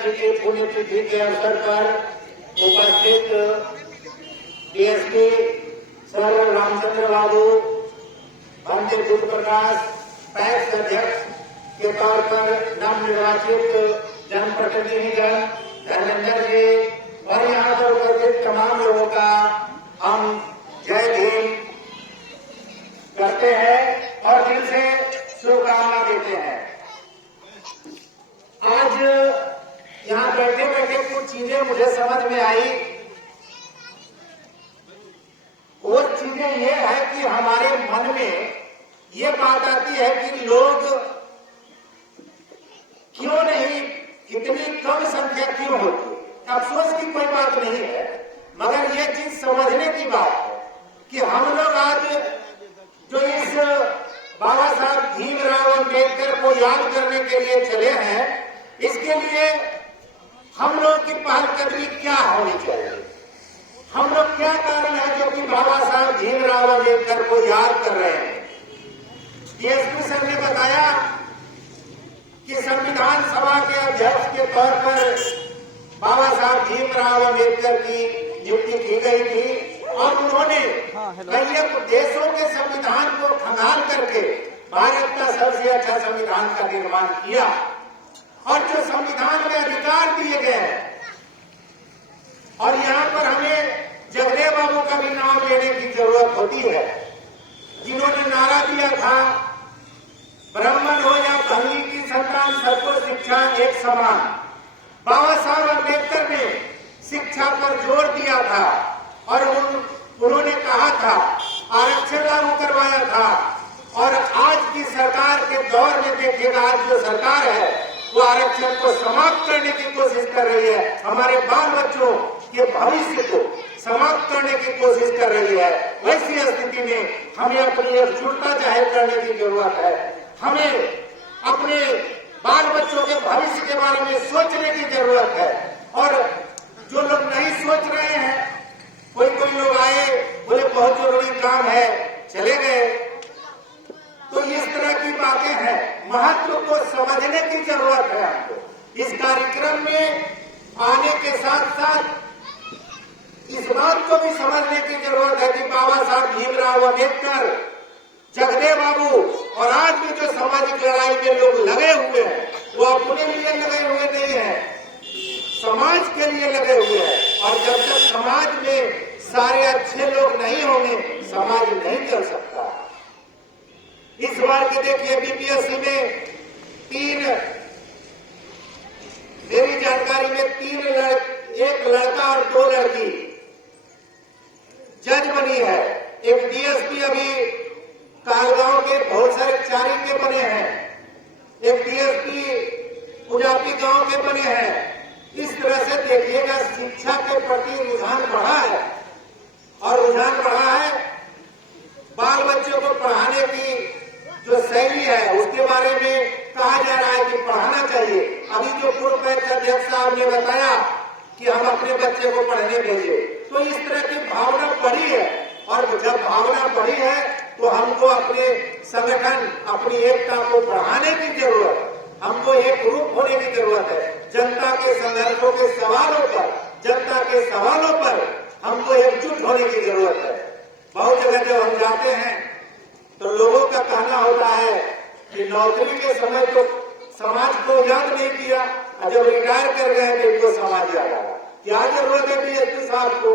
जी की पुण्यतिथि के अवसर पर उपस्थित डीएसपी सर रामचंद्र बाबू, बंदे बुद्ध प्रकाश, पैक्स अध्यक्ष के तौर पर नवनिर्वाचित जनप्रतिनिधिगण, धर्मेंद्र जी और यहाँ पर उपस्थित तमाम लोगों का हम जय भीम करते हैं और दिल से शुभकामना देते हैं। आज यहाँ बैठे बैठे कुछ चीजें मुझे समझ में आई। वो चीजें ये है कि हमारे मन में ये बात आती है कि लोग क्यों नहीं, इतनी कम संख्या क्यों होती। अफसोस की कोई बात नहीं है, मगर ये चीज समझने की बात है कि हम लोग आज जो इस बाबा साहब भीमराव अम्बेडकर को याद करने के लिए चले हैं, इसके लिए हम लोग की पहलकदमी क्या होनी चाहिए। हम लोग क्या कारण है जो कि बाबा साहब भीमराव अम्बेडकर को याद कर रहे हैं। डीएसपी सर ने बताया कि संविधान सभा के अध्यक्ष के तौर पर बाबा साहब भीमराव अम्बेडकर की नियुक्ति की गई थी और उन्होंने कई देशों के संविधान को खंगाल करके भारत का सबसे अच्छा संविधान का निर्माण किया और जो संविधान में अधिकार दिए गए हैं। और यहाँ पर हमें जगदेव बाबू का भी नाम लेने की जरूरत होती है, जिन्होंने नारा दिया था, ब्राह्मण हो या भंगी की संतान, सबको शिक्षा एक समान। बाबा साहब अम्बेडकर ने शिक्षा पर जोर दिया था और उन्होंने कहा था, आरक्षण लागू करवाया था। और आज की सरकार के दौर में देखिएगा, आज जो सरकार है वो आरक्षण को समाप्त करने की कोशिश कर रही है, हमारे बाल बच्चों के भविष्य को समाप्त करने की कोशिश कर रही है। वैसी स्थिति में हमें अपनी एकजुटता जाहिर करने की जरूरत है। हमें अपने बाल बच्चों के भविष्य के बारे में सोचने की जरूरत है। और जो लोग नहीं सोच रहे हैं, कोई लोग आए, बोले बहुत जरूरी काम है, चले गए, तो इस तरह की बातें हैं। महत्व को समझने की जरूरत है हमको। इस कार्यक्रम में आने के साथ साथ इस बात को भी समझने की जरूरत है कि बाबा साहब भीमराव अम्बेडकर, जगदेव बाबू और आज भी जो सामाजिक लड़ाई में लोग लगे हुए हैं, वो अपने लिए लगे हुए नहीं है, समाज के लिए लगे हुए हैं। और जब तक समाज में सारे अच्छे लोग नहीं होंगे, समाज नहीं चल सकता। इस बार के देखिए बीपीएससी में मेरी जानकारी में एक लड़का और 2 लड़की जज बनी है। एक डीएसपी अभी कालगांव के बहुत सारे चारी के बने हैं, एक डीएसपी उजापी गांव के बने हैं। इस तरह से देखिएगा शिक्षा के प्रति रुझान बढ़ा है और रुझान बढ़ा है। बाल बच्चों को पढ़ाने की जो शैली है उसके बारे में कहा जा रहा है कि पढ़ाना चाहिए। अभी जो पूर्व पैक्स अध्यक्ष साहब ने बताया कि हम अपने बच्चे को पढ़ने भेजे, तो इस तरह की भावना बढ़ी है। और जब भावना बढ़ी है तो हमको अपने संगठन, अपनी एकता को बढ़ाने की जरूरत, हमको एक रूप होने की जरूरत है। जनता के संघर्षों के सवालों पर, जनता के सवालों पर हमको एकजुट होने की जरूरत है। बहुत जगह जब हम जाते हैं तो लोगों का कहना होता है कि नौकरी के समय तो समाज को याद नहीं किया, और जब रिटायर कर गए तो इनको समाज याद आया। क्या जरूरत है डीएसपी साहब को?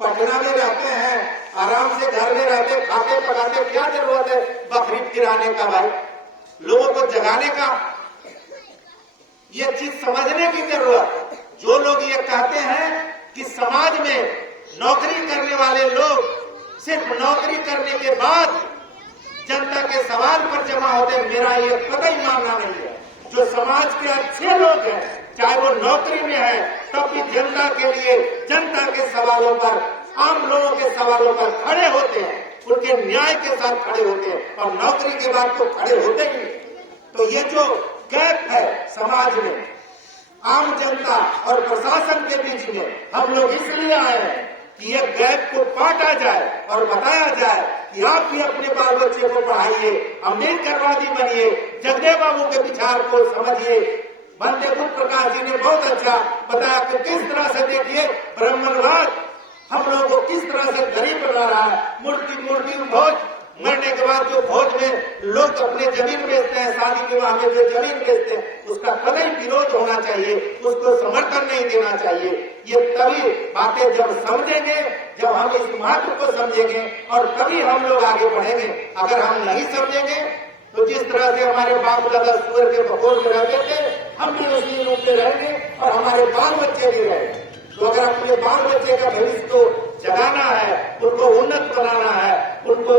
पटना में रहते हैं, आराम से घर में रहते, खाते पकाते, क्या जरूरत है बकरीद गिराने का भाई, लोगों को जगाने का? ये चीज समझने की जरूरत। जो लोग ये कहते हैं कि समाज में नौकरी करने वाले लोग सिर्फ नौकरी करने के बाद जनता के सवाल पर जमा होते, मेरा ये कतई मानना नहीं है। जो समाज के अच्छे लोग हैं, चाहे वो नौकरी में है, तब भी जनता के लिए, जनता के सवालों पर, आम लोगों के सवालों पर खड़े होते हैं, उनके न्याय के साथ खड़े होते हैं। और नौकरी के बाद तो खड़े होते ही नहीं। तो ये जो गैप है समाज में, आम जनता और प्रशासन के बीच में, हम लोग इसलिए आए हैं कि ये गैप को काटा जाए और बताया जाए कि आप भी अपने बाल बच्चे को पढ़ाइए, अम्बेडकरवादी बनिए, जगदेव बाबू के विचार को समझिए, बंदे बुद्ध प्रकाश जी ने बहुत अच्छा बताया कि किस तरह से देखिए ब्राह्मणवाद हम लोगों को किस तरह से गरीब बना रहा है। मूर्ति भोज, मरने के बाद जो भोज में लोग अपने जमीन बेचते हैं, शादी विवाह में जो जमीन बेचते हैं, उसका कतई विरोध होना चाहिए, उसको समर्थन नहीं देना चाहिए। ये तभी बातें जब समझेंगे, जब हम इस महत्व को समझेंगे और तभी हम लोग आगे बढ़ेंगे। अगर हम नहीं समझेंगे तो जिस तरह से हमारे बाप दादा सुअर के बकोर में रहते थे, हम भी उसी रूप में रहेंगे और हमारे बाल बच्चे भी रहेंगे। तो अगर अपने बाल बच्चे का भविष्य को जगाना है, उनको उन्नत बनाना है, उनको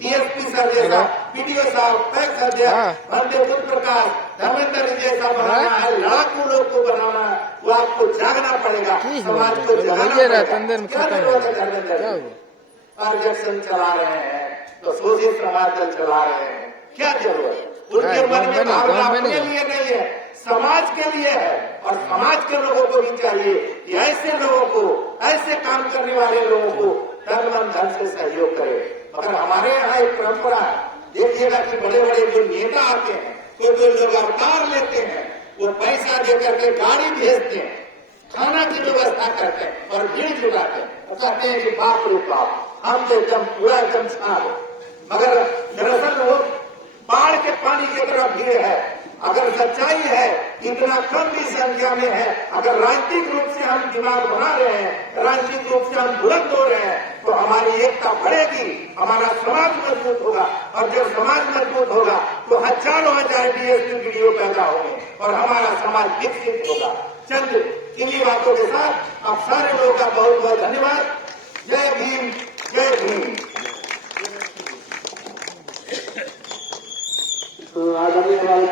डीएसपी सर जैसा, पीडीओ साहब, पैक सर जैसा, बंदे बुद्ध प्रकाश, धर्मेंद्र जैसा बनाना है, लाखों लोग को बनाना है, वो आपको जागना पड़ेगा, समाज को जगाना पड़ेगा। क्या जरूरत है धर्मेंद्र? आरक्षण चला रहे हैं तो शोषित समाज दल चला रहे हैं, क्या जरूरत? उनके मन में भावना अपने लिए नहीं है, समाज के लिए है। और समाज के लोगों को भी चाहिए कि ऐसे लोगों को, ऐसे काम करने वाले लोगों को तन मन धन से सहयोग करे। अगर हमारे यहाँ एक परंपरा है, देखिएगा कि बड़े बड़े जो नेता आते हैं तो जो लोग अवतार लेते हैं, वो पैसा देकर के गाड़ी भेजते हैं, खाना की व्यवस्था करते हैं और भीड़ जुटाते हैं और कहते हैं कि बाप रे बाप, हम तो एकदम पूरा एकदम छाप। मगर दरअसल वो बाढ़ के पानी की तरह भीड़ है। अगर सच्चाई है, इतना कम भी संख्या में है, अगर राजनीतिक रूप से हम दिमाग बना रहे हैं, राजनीतिक रूप से हम बुलंद हो रहे हैं, तो हमारी एकता बढ़ेगी, हमारा समाज मजबूत होगा। और जब समाज मजबूत होगा तो हजारों हजार डीएसपी वीडियो पैदा होंगे और हमारा समाज विकसित होगा। चंद इन्हीं बातों के साथ आप सारे लोगों का बहुत बहुत धन्यवाद। जय भीम, जय भीम। तो आगामी हमारे